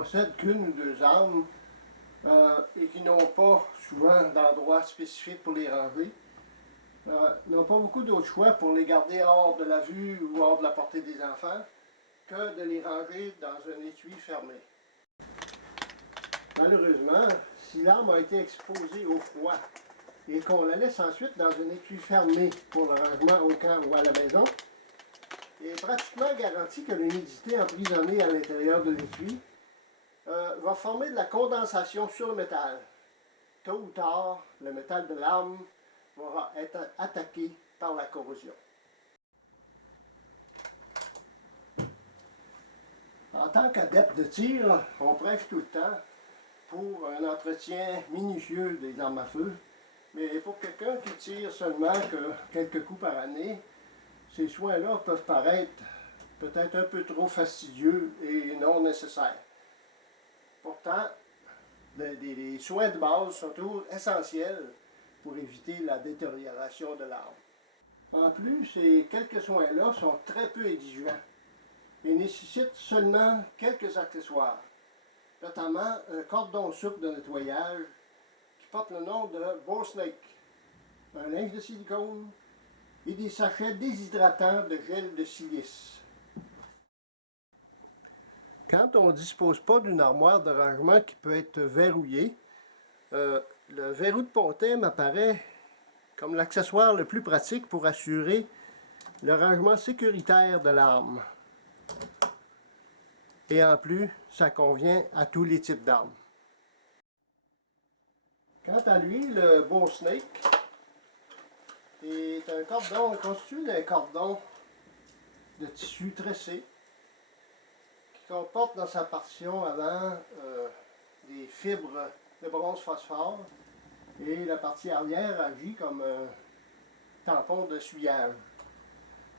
possèdent qu'une ou deux armes et qui n'ont pas souvent d'endroit spécifique pour les ranger, n'ont pas beaucoup d'autres choix pour les garder hors de la vue ou hors de la portée des enfants que de les ranger dans un étui fermé. Malheureusement, si l'arme a été exposée au froid et qu'on la laisse ensuite dans un étui fermé pour le rangement au camp ou à la maison, il est pratiquement garanti que l'humidité emprisonnée à l'intérieur de l'étui va former de la condensation sur le métal. Tôt ou tard, le métal de l'arme va être attaqué par la corrosion. En tant qu'adepte de tir, on prêche tout le temps pour un entretien minutieux des armes à feu, mais pour quelqu'un qui tire seulement que quelques coups par année, ces soins-là peuvent paraître peut-être un peu trop fastidieux et non nécessaires. Pourtant, les soins de base sont toujours essentiels pour éviter la détérioration de l'arme. En plus, ces quelques soins-là sont très peu exigeants et nécessitent seulement quelques accessoires, notamment un cordon souple de nettoyage qui porte le nom de Bore Snake, un linge de silicone et des sachets déshydratants de gel de silice. Quand on ne dispose pas d'une armoire de rangement qui peut être verrouillée, le verrou de pontet m'apparaît comme l'accessoire le plus pratique pour assurer le rangement sécuritaire de l'arme. Et en plus, ça convient à tous les types d'armes. Quant à lui, le Bore Snake est un cordon constitué d'un cordon de tissu tressé qui comporte dans sa partition avant des fibres de bronze phosphore et la partie arrière agit comme un tampon d'essuyage.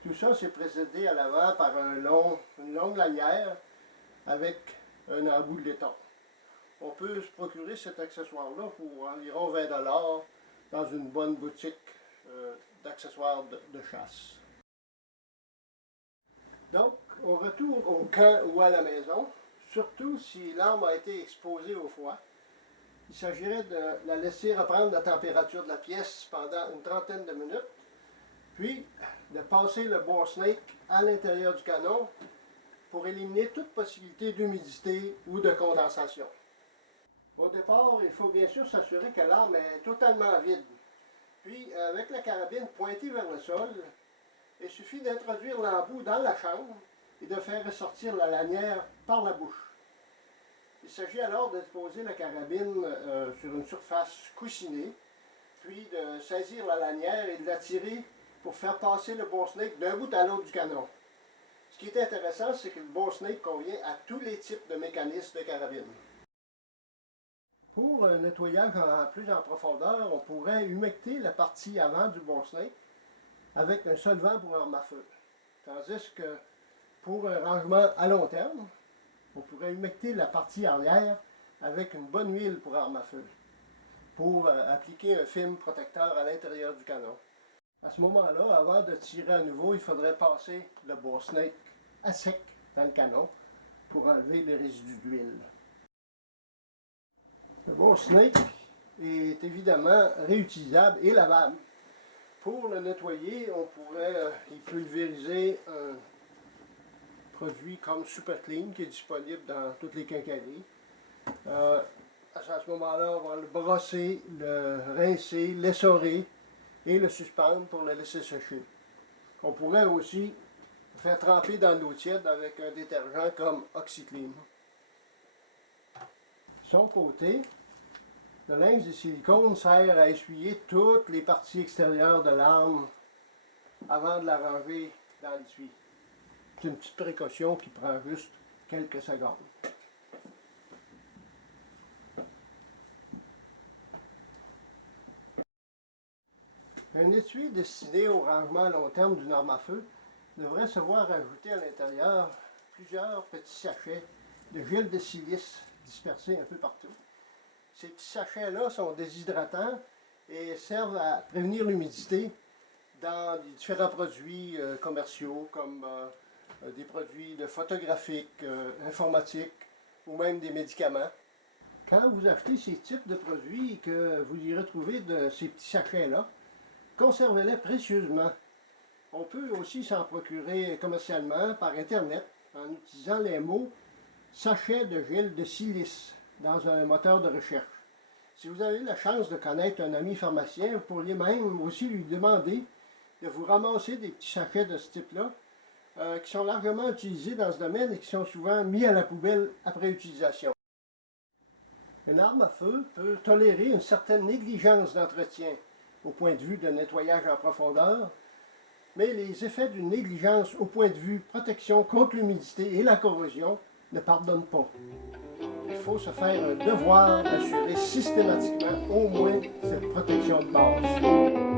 Tout ça c'est précédé à l'avant par une longue lanière avec un embout de laiton. On peut se procurer cet accessoire-là pour environ 20 $ dans une bonne boutique d'accessoires de chasse. Donc, au retour au camp ou à la maison, surtout si l'arme a été exposée au froid, il s'agirait de la laisser reprendre la température de la pièce pendant une trentaine de minutes, puis de passer le Bore Snake à l'intérieur du canon pour éliminer toute possibilité d'humidité ou de condensation. Au départ, il faut bien sûr s'assurer que l'arme est totalement vide. Puis, avec la carabine pointée vers le sol, il suffit d'introduire l'embout dans la chambre et de faire ressortir la lanière par la bouche. Il s'agit alors de poser la carabine sur une surface coussinée, puis de saisir la lanière et de la tirer pour faire passer le Bore Snake d'un bout à l'autre du canon. Ce qui est intéressant, c'est que le Bore Snake convient à tous les types de mécanismes de carabine. Pour un nettoyage plus en profondeur, on pourrait humecter la partie avant du Bore Snake avec un solvant pour arme à feu. Tandis que pour un rangement à long terme, on pourrait humecter la partie arrière avec une bonne huile pour arme à feu, pour appliquer un film protecteur à l'intérieur du canon. À ce moment-là, avant de tirer à nouveau, il faudrait passer le Bore Snake à sec dans le canon pour enlever les résidus d'huile. Le Bore Snake est évidemment réutilisable et lavable. Pour le nettoyer, on pourrait y pulvériser un produit comme Super Clean qui est disponible dans toutes les quincailleries. À ce moment-là, on va le brosser, le rincer, l'essorer et le suspendre pour le laisser sécher. On pourrait aussi le faire tremper dans l'eau tiède avec un détergent comme OxiClean. De son côté, le linge de silicone sert à essuyer toutes les parties extérieures de l'arme avant de la ranger dans l'étui. C'est une petite précaution qui prend juste quelques secondes. Un étui destiné au rangement à long terme d'une arme à feu devrait se voir ajouter à l'intérieur plusieurs petits sachets de gel de silice dispersés un peu partout. Ces petits sachets-là sont déshydratants et servent à prévenir l'humidité dans les différents produits commerciaux comme des produits de photographiques, informatiques ou même des médicaments. Quand vous achetez ces types de produits et que vous y retrouvez de ces petits sachets-là, conservez-les précieusement. On peut aussi s'en procurer commercialement par Internet en utilisant les mots « sachet de gel de silice » dans un moteur de recherche. Si vous avez la chance de connaître un ami pharmacien, vous pourriez même aussi lui demander de vous ramasser des petits sachets de ce type-là qui sont largement utilisés dans ce domaine et qui sont souvent mis à la poubelle après utilisation. Une arme à feu peut tolérer une certaine négligence d'entretien au point de vue de nettoyage en profondeur, mais les effets d'une négligence au point de vue protection contre l'humidité et la corrosion ne pardonnent pas. Il faut se faire un devoir d'assurer systématiquement au moins cette protection de base.